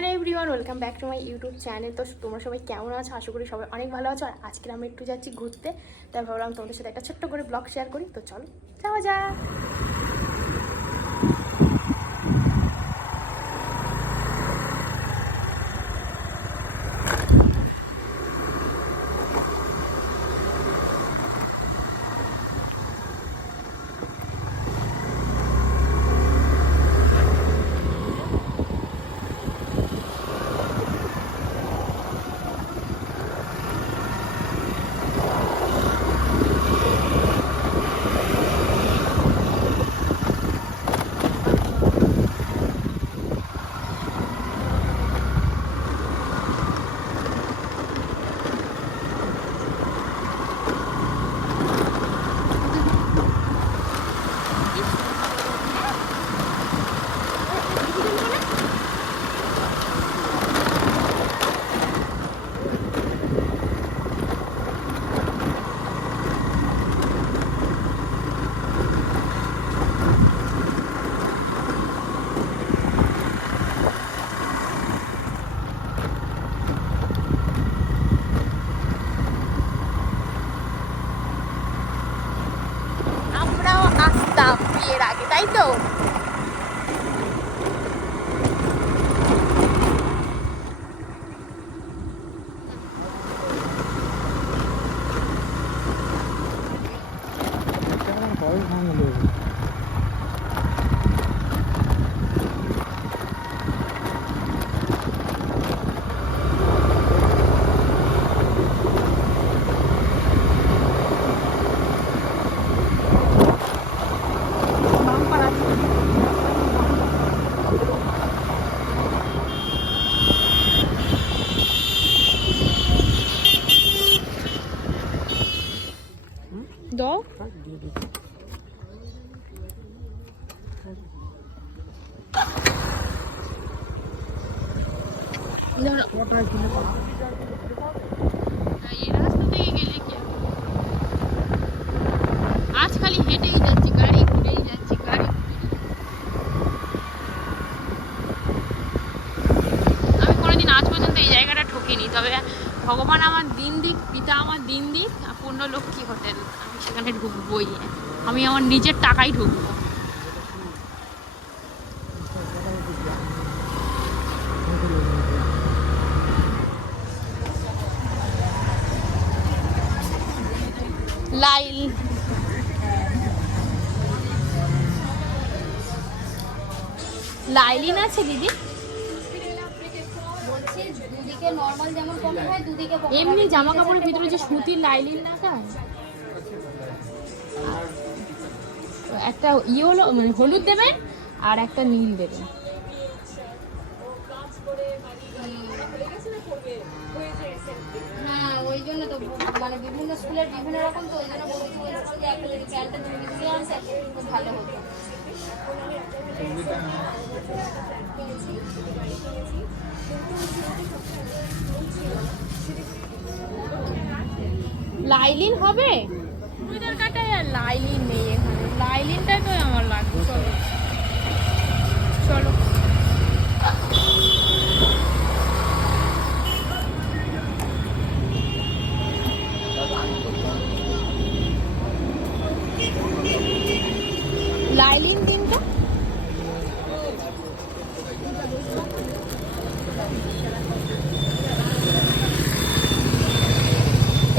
Hello everyone, welcome back to my YouTube channel. তো তোমরা সবাই কেমন আছো? আশা করি সবাই অনেক ভালো আছো। আর আজকে আমি একটু যাচ্ছি ঘুরতে। তাই ভাবলাম তোমাদের সাথে একটা ছোট্ট করে ব্লগ শেয়ার করি। তো চলো, যাওয়া যাক। বিয়ের আগে তাই তো? আজ খালি হেঁটেই যাচ্ছি ঘুরেই যাচ্ছি আমি আজ পর্যন্ত এই জায়গাটা ঠকিনি, তবে ভগবান আমার দিন দিক, পিতা আমার দিন দিক পূর্ণলক্ষ্মী হোটেল, আমি সেখানে ঢুকবোই। আমি আমার নিজের টাকাই ঢুকবো। লাইল লাইলিন আছে দিদি? বলছি দুদিকে নর্মাল যেমন কমে হয় দুদিকে এমনি জামা কাপড়ের ভিতরে যে সুতির লাইলিন না একটা ইয়ে হলো মানে হলুদ দেবেন আর একটা নীল দেবেন। হ্যাঁ ওই জন্য তো মানে বিভিন্ন স্কুলের বিভিন্ন রকম তো ওই জন্য বলছি বলছি যে একটা যদি প্যান্টটা তুমি খুব ভালো হতো। লাইলিন হবে? কাটায় আর লাইলিন নেই এখানে। লাইলিনটাই তো আমার লাগবে চলো চলো লাইলিন দিন তো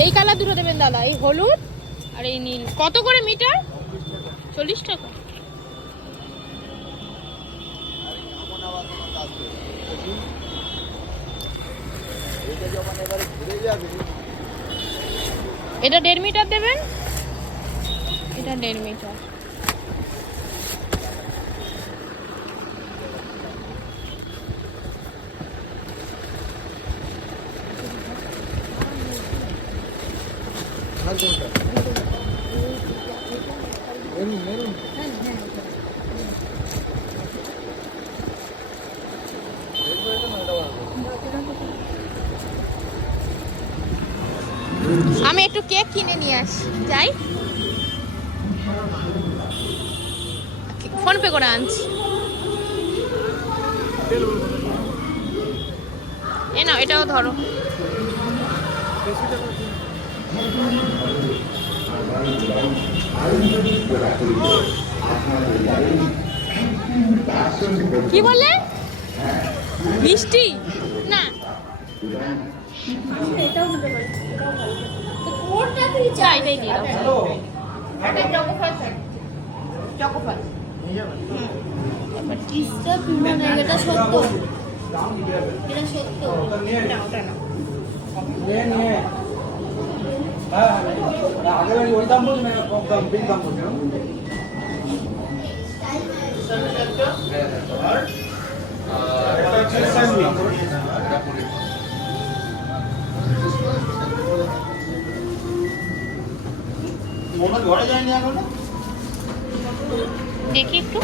এই কালার দুটো দেবেন দাদা, এই হলুদ আর এই নীল। কত করে মিটার? চল্লিশ টাকা। এটা দেড় মিটার দেবেন? এটা দেড় মিটার। আমি একটু কেক কিনে নিয়ে আসি। যাই। ফোন পে করে আনছি। এ নাও, এটাও ধরো। কি বললে মিষ্টি? না। এটা সত্য এটা সত্য না ওটা না নিয়ে নিয়ে আগের ওই দাম বলছি না দাম বেশি দাম বলছি ঘরে যায়নি এখনও দেখি একটু।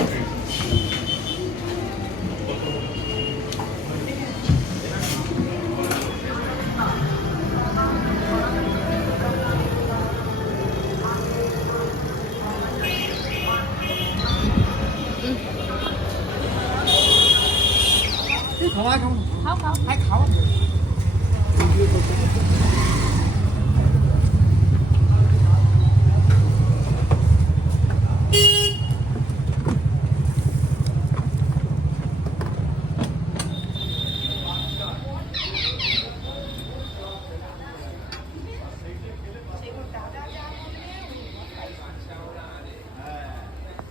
খাওয়া কেমন খাও খাও হ্যাঁ খাওয়া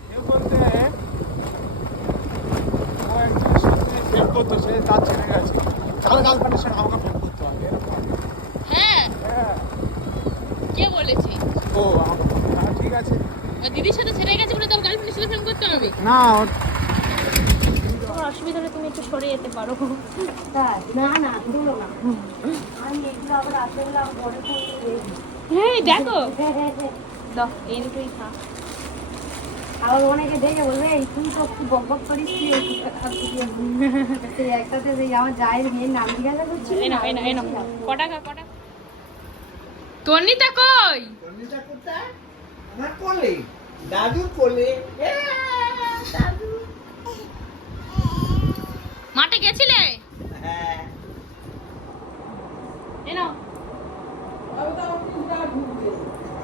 কেউ বলতে ও একজনের সাথে প্রেম করতো সে তার ছেড়ে গেছে তার গার্লফ্রেন্ডের সঙ্গে আমাকে প্রেম করতে হবে এরকম। হ্যাঁ? হ্যাঁ। কে বলেছে? ও আমাকে হ্যাঁ। ঠিক আছে। দিদির সাথে ছেড়ে গেছে বলে তো গার্লফ্রেন্ডের সাথে প্রেম করতে হবে? না ওর অসুবিধা হলে তুমি একটু সরে যেতে পারো। না না না। আমি এগুলো আবার রাত্রেবেলা পরে হ্যাঁ দেখো দাও এই দুটোই খা। আবার অনেকে দেখে বলবে এই তুই তো একটু বক বক করিস কি সেই একটাতে সেই আমার জায়ের মেয়ের নাম জিজ্ঞাসা করছিল এই নাও এই নাও এই নাও। কটা খা কটা? তন্নিতা কই? আমার কোলে দাদু কোলে। দাদু। মাঠে গেছিলে? হ্যাঁ। এই নাও।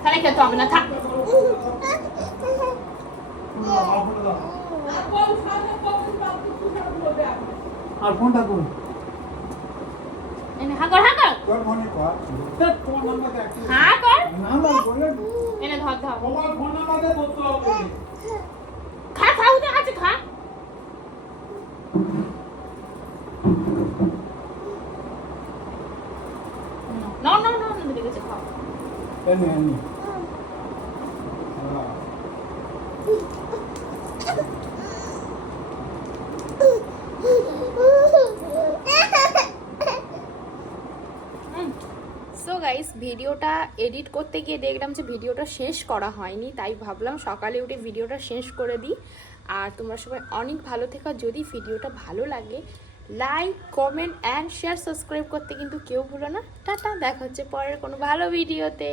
তাহলে খেতে হবে না থাক। আর ফোনটা কোন কর তোর ফোনে নাম্বার কর নাম্বার বলে এনে ধর ধর তোমার ফোন নাম্বার দে করতে হবে খা খা ওদের আছে খা না না না না দেখে গেছে খাও এনে এনে হ্যাঁ সো গাইস ভিডিওটা এডিট করতে গিয়ে দেখলাম যে ভিডিওটা শেষ করা হয়নি, তাই ভাবলাম সকালে উঠে ভিডিওটা শেষ করে দিই। আর তোমরা সবাই অনেক ভালো থেকো যদি ভিডিওটা ভালো লাগে like comment and share subscribe করতে কিন্তু কেউ ভুলো না। টাটা, দেখা হচ্ছে পরের কোনো ভালো ভিডিওতে